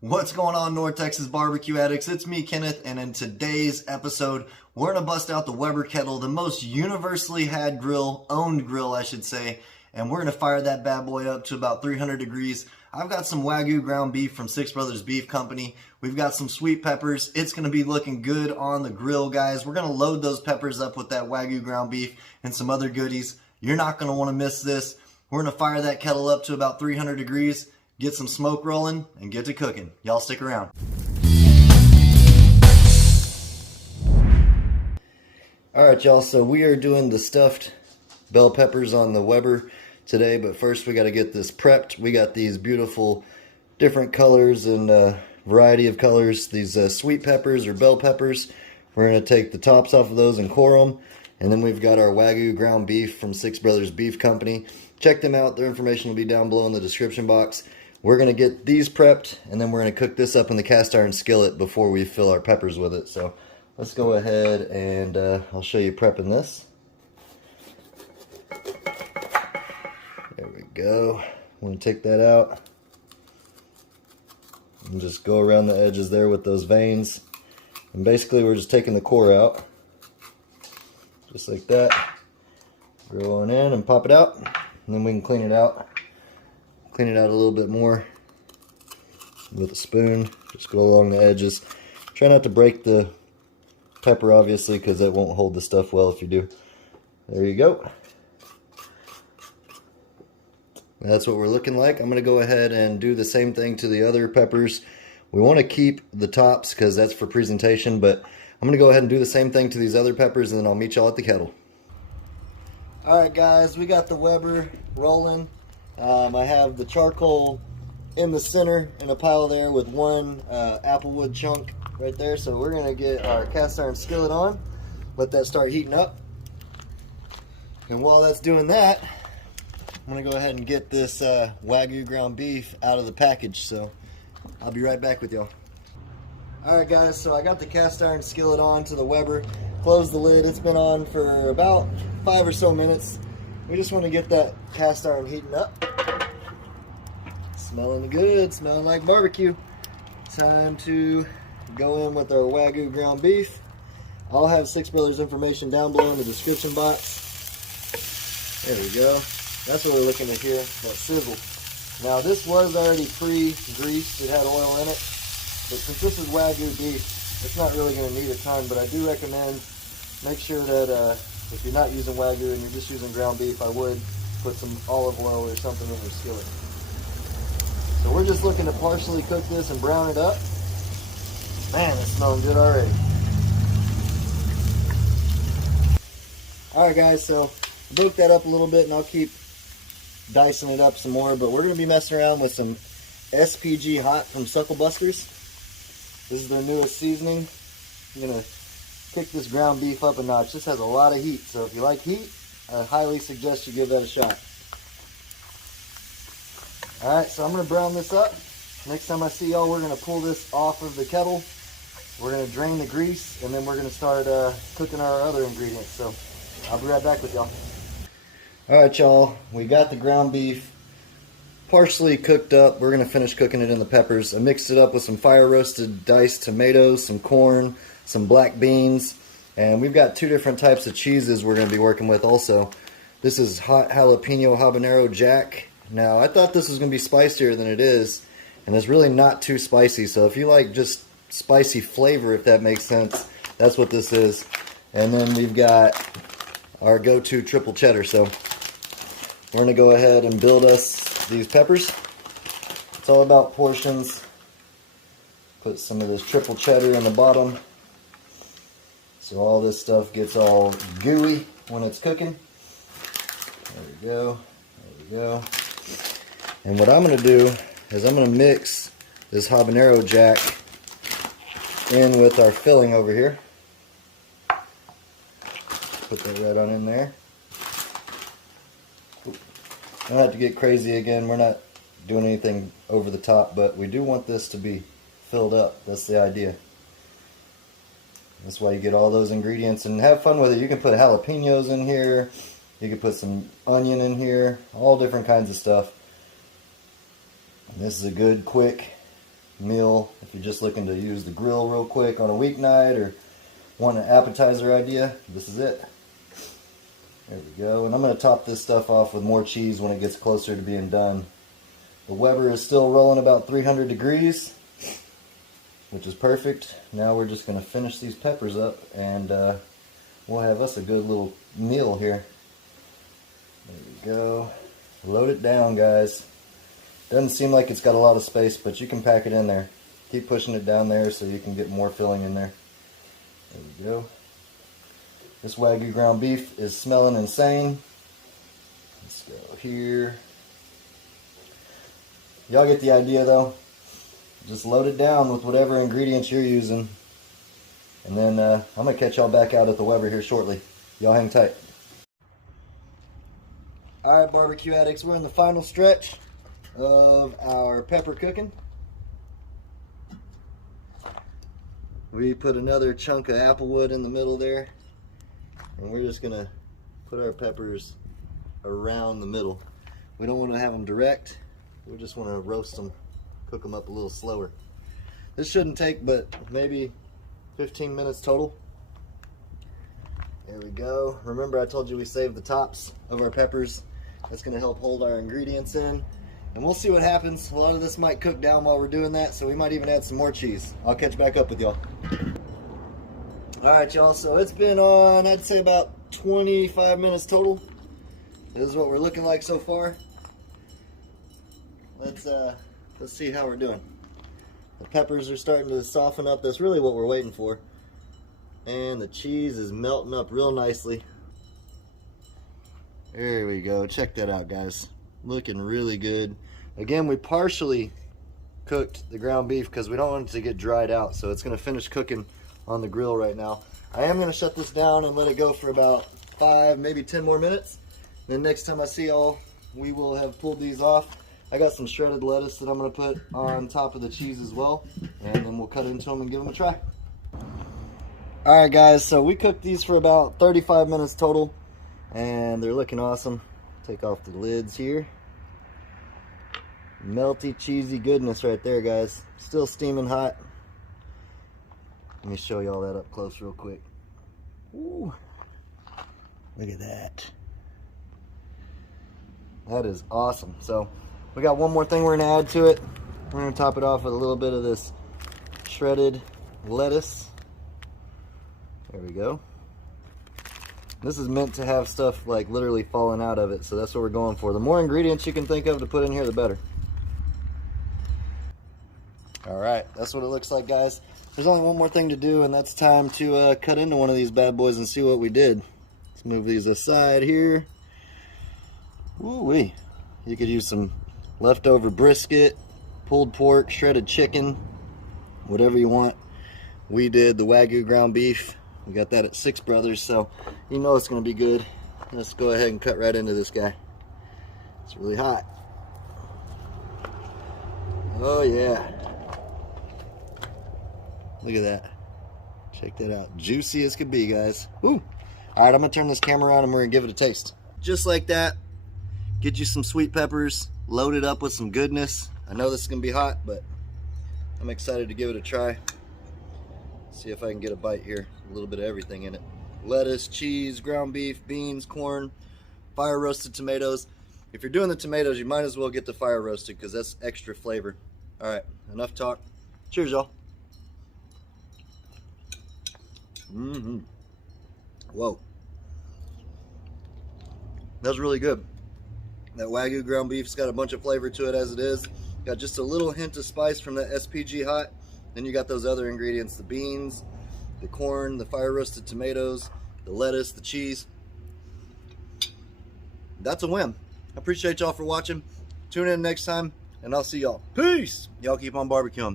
What's going on, North Texas barbecue addicts? It's me, Kenneth, and in today's episode, we're going to bust out the Weber kettle, the most universally had grill, owned grill, I should say, and we're going to fire that bad boy up to about 300 degrees. I've got some Wagyu ground beef from Six Brothers Beef Company. We've got some sweet peppers. It's going to be looking good on the grill, guys. We're going to load those peppers up with that Wagyu ground beef and some other goodies. You're not going to want to miss this. We're going to fire that kettle up to about 300 degrees. Get some smoke rolling, and get to cooking. Y'all stick around. Alright, y'all, so we are doing the stuffed bell peppers on the Weber today, but first we got to get this prepped. We got these beautiful different colors and variety of colors. These sweet peppers or bell peppers. We're going to take the tops off of those and core them. And then we've got our Wagyu ground beef from Six Brothers Beef Company. Check them out. Their information will be down below in the description box. We're going to get these prepped, and then we're going to cook this up in the cast iron skillet before we fill our peppers with it. So let's go ahead and I'll show you prepping this. There we go. I'm going to take that out and just go around the edges there with those veins. And basically we're just taking the core out. Just like that. Go on in and pop it out. And then we can clean it out. Clean it out a little bit more with a spoon. Just go along the edges. Try not to break the pepper, obviously, because that won't hold the stuff well if you do. There you go. That's what we're looking like. I'm going to go ahead and do the same thing to the other peppers. We want to keep the tops because that's for presentation, but I'm going to go ahead and do the same thing to these other peppers, and then I'll meet y'all at the kettle. Alright guys, we got the Weber rolling. I have the charcoal in the center in a pile there with one applewood chunk right there. So we're going to get our cast iron skillet on, let that start heating up. And while that's doing that, I'm going to go ahead and get this Wagyu ground beef out of the package. So I'll be right back with y'all. Alright guys, so I got the cast iron skillet on to the Weber. Close the lid. It's been on for about 5 or so minutes. We just want to get that cast iron heating up. Smelling good, smelling like barbecue. Time to go in with our Wagyu ground beef. I'll have Six Brothers information down below in the description box. There we go. That's what we're looking at here, that sizzle. Now this was already pre-greased, it had oil in it. But since this is Wagyu beef, it's not really going to need a ton, but I do recommend make sure that if you're not using Wagyu and you're just using ground beef, I would put some olive oil or something in your skillet. So we're just looking to partially cook this and brown it up. Man, it's smelling good already. Alright guys, so I broke that up a little bit and I'll keep dicing it up some more, but we're going to be messing around with some SPG Hot from Suckle Busters. This is their newest seasoning. I'm going to kick this ground beef up a notch. This has a lot of heat, so if you like heat, I highly suggest you give that a shot. Alright, so I'm going to brown this up. Next time I see y'all, we're going to pull this off of the kettle. We're going to drain the grease, and then we're going to start cooking our other ingredients. So I'll be right back with y'all. Alright y'all, we got the ground beef partially cooked up. We're going to finish cooking it in the peppers. I mixed it up with some fire roasted diced tomatoes, some corn, some black beans, and we've got 2 different types of cheeses we're going to be working with also. This is hot jalapeno habanero jack. Now I thought this was going to be spicier than it is, and it's really not too spicy, so if you like just spicy flavor, if that makes sense, that's what this is. And then we've got our go-to triple cheddar. So we're going to go ahead and build us these peppers. It's all about portions. Put some of this triple cheddar in the bottom so all this stuff gets all gooey when it's cooking. There we go. There we go. And what I'm going to do is I'm going to mix this habanero jack in with our filling over here. Put that right on in there. I don't have to get crazy again. We're not doing anything over the top, but we do want this to be filled up. That's the idea. That's why you get all those ingredients and have fun with it. You can put jalapenos in here. You can put some onion in here. All different kinds of stuff. And this is a good, quick meal. If you're just looking to use the grill real quick on a weeknight or want an appetizer idea, this is it. There we go. And I'm going to top this stuff off with more cheese when it gets closer to being done. The Weber is still rolling about 300 degrees, which is perfect. Now we're just going to finish these peppers up, and we'll have us a good little meal here. There we go. Load it down, guys. Doesn't seem like it's got a lot of space, but you can pack it in there. Keep pushing it down there so you can get more filling in there. There we go. This Wagyu ground beef is smelling insane. Let's go here. Y'all get the idea though. Just load it down with whatever ingredients you're using. And then I'm going to catch y'all back out at the Weber here shortly. Y'all hang tight. Alright, barbecue addicts, we're in the final stretch of our pepper cooking. We put another chunk of applewood in the middle there, and we're just gonna put our peppers around the middle. We don't want to have them direct, we just want to roast them, cook them up a little slower. This shouldn't take but maybe 15 minutes total. There we go. Remember I told you we saved the tops of our peppers. That's going to help hold our ingredients in. And we'll see what happens. A lot of this might cook down while we're doing that, so we might even add some more cheese. I'll catch back up with y'all. Alright y'all, so it's been on, I'd say about 25 minutes total. This is what we're looking like so far. Let's see how we're doing. The peppers are starting to soften up. That's really what we're waiting for. And the cheese is melting up real nicely. There we go. Check that out, guys. Looking really good. Again, we partially cooked the ground beef because we don't want it to get dried out, so it's going to finish cooking on the grill right now. I am going to shut this down and let it go for about 5, maybe 10 more minutes. Then next time I see y'all, we will have pulled these off. I got some shredded lettuce that I'm going to put on top of the cheese as well, and then we'll cut into them and give them a try. Alright guys, so we cooked these for about 35 minutes total, and they're looking awesome. Take off the lids here. Melty, cheesy goodness right there, guys. Still steaming hot. Let me show y'all that up close real quick. Ooh, look at that. That is awesome. So we got one more thing we're going to add to it. We're going to top it off with a little bit of this shredded lettuce. There we go. This is meant to have stuff like literally falling out of it, so that's what we're going for. The more ingredients you can think of to put in here, the better. Alright, that's what it looks like, guys. There's only one more thing to do, and that's time to cut into one of these bad boys and see what we did. Let's move these aside here. Ooh-wee. You could use some leftover brisket, pulled pork, shredded chicken, whatever you want. We did the Wagyu ground beef. We got that at Six Brothers, so you know it's going to be good. Let's go ahead and cut right into this guy. It's really hot. Oh yeah. Look at that. Check that out. Juicy as could be, guys. Woo! Alright, I'm going to turn this camera on and we're going to give it a taste. Just like that. Get you some sweet peppers. Load it up with some goodness. I know this is going to be hot, but I'm excited to give it a try. See if I can get a bite here. A little bit of everything in it. Lettuce, cheese, ground beef, beans, corn, fire roasted tomatoes. If you're doing the tomatoes, you might as well get the fire roasted because that's extra flavor. Alright, enough talk. Cheers, y'all. Whoa. That's really good. That Wagyu ground beef's got a bunch of flavor to it as it is. Got just a little hint of spice from that SPG hot. Then you got those other ingredients, the beans, the corn, the fire roasted tomatoes, the lettuce, the cheese. That's a win. I appreciate y'all for watching. Tune in next time, and I'll see y'all. Peace! Y'all keep on barbecuing.